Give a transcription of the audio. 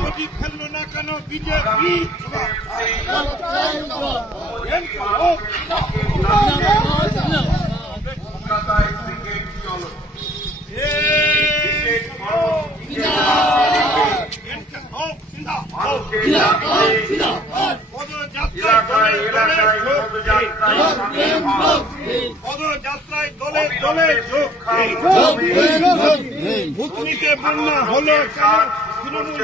মোদী খেললো না কেন বিজেপি পদযাত্রায় দলে দলে যোগ ভূতনিতে বন্যা হলো কেন তৃণমূল